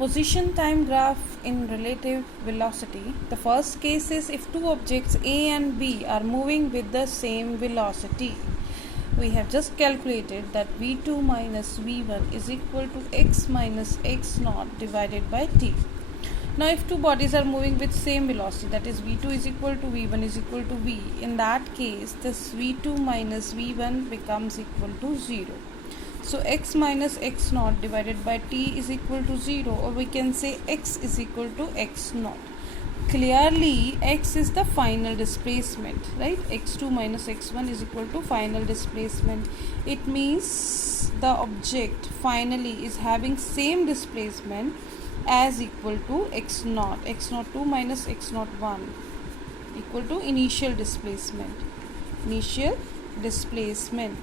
Position time graph in relative velocity. The first case is if two objects A and B are moving with the same velocity. We have just calculated that v2 minus v1 is equal to x minus x naught divided by t. Now if two bodies are moving with same velocity, that is v2 is equal to v1 is equal to v, in that case this v2 minus v1 becomes equal to 0. So x minus x naught divided by t is equal to 0, or we can say x is equal to x naught. Clearly x is the final displacement, right? x2 minus x1 is equal to final displacement. It means the object finally is having same displacement as equal to x naught 2 minus x naught 1 equal to initial displacement.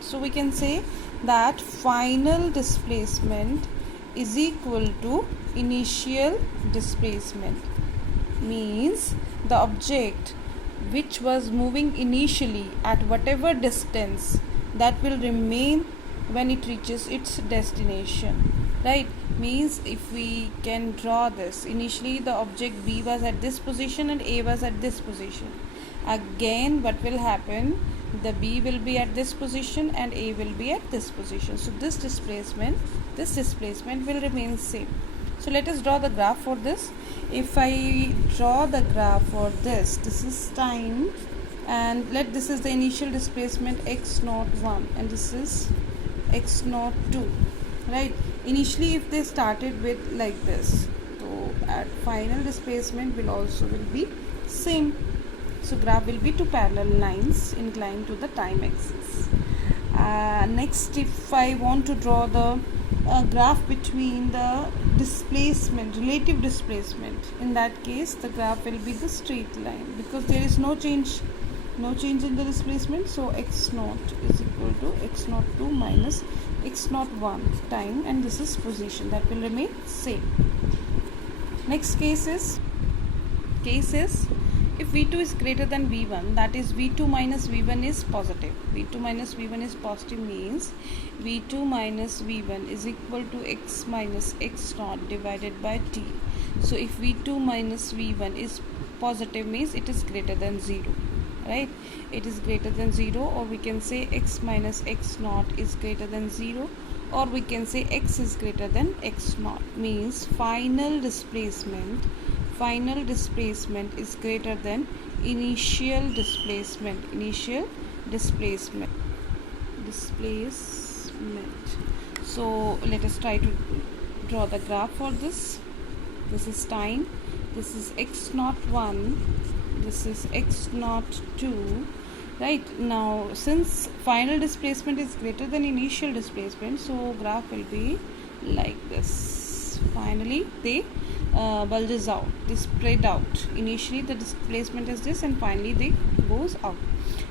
So we can say that final displacement is equal to initial displacement, means the object which was moving initially at whatever distance, that will remain when it reaches its destination, right? Means if we can draw this, initially the object B was at this position and A was at this position. Again what will happen, the B will be at this position and A will be at this position. So this displacement will remain same. So let us draw the graph for this. If I draw the graph for this is time, and this is the initial displacement x01 and this is x02, right? Initially if they started with like this, so at final displacement will be same. So graph will be two parallel lines inclined to the time axis. Next, if I want to draw the graph between the displacement, relative displacement, in that case the graph will be the straight line, because there is no change in the displacement. So x0 is equal to x02 minus x01 time, and this is position, that will remain same. Next case is if v2 is greater than v1, that is v2 minus v1 is positive. v2 minus v1 is positive means v2 minus v1 is equal to x minus x naught divided by t. So if v2 minus v1 is positive means it is greater than 0, right? It is greater than 0, or we can say x minus x naught is greater than 0, or we can say x is greater than x naught, means final displacement is greater than initial displacement. So let us try to draw the graph for this. This is time, this is x01, this is x02, right? Now since final displacement is greater than initial displacement, so graph will be like this. Finally they bulges out, they spread out. Initially the displacement is this and finally they goes out.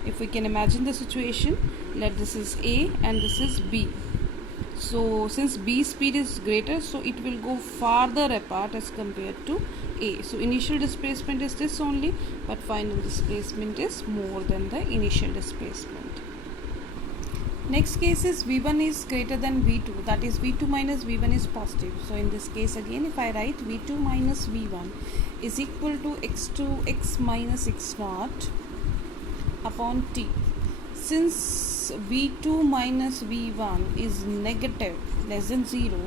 If we can imagine the situation, let this is A and this is B. So since B speed is greater, so it will go farther apart as compared to A. So initial displacement is this only, but final displacement is more than the initial displacement. Next case is v1 is greater than v2, that is v2 minus v1 is positive. So in this case again, if I write v2 minus v1 is equal to x2 x minus x naught upon t. Since v2 minus v1 is negative, less than 0,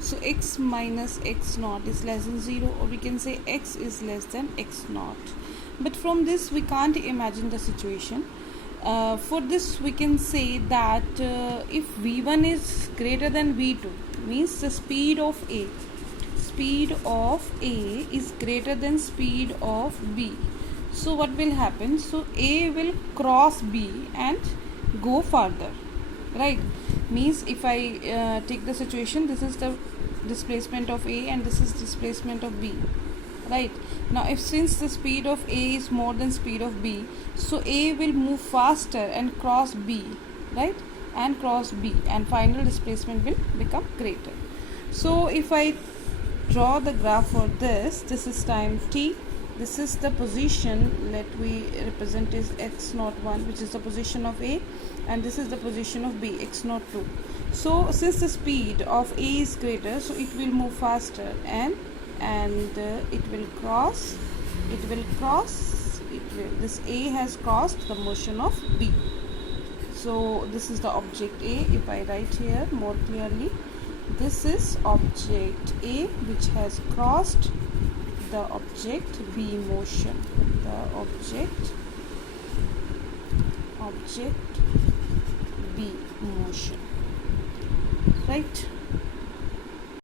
so x minus x naught is less than 0, or we can say x is less than x naught. But from this we can't imagine the situation. For this we can say that if v1 is greater than v2, means the speed of A is greater than speed of B. So what will happen? So A will cross B and go further, right? Means if I take the situation, this is the displacement of A and this is displacement of B, right? Now if since the speed of A is more than speed of B, so A will move faster and cross B, right? And cross B, and final displacement will become greater. So if I draw the graph for this is time t, this is the position, let we represent is x naught 1, which is the position of A, and this is the position of B, x naught 2. So since the speed of A is greater, so it will move faster, and it will cross this A has crossed the motion of B. So this is the object A. If I write here more clearly, this is object A which has crossed the object B motion, the object B motion, right?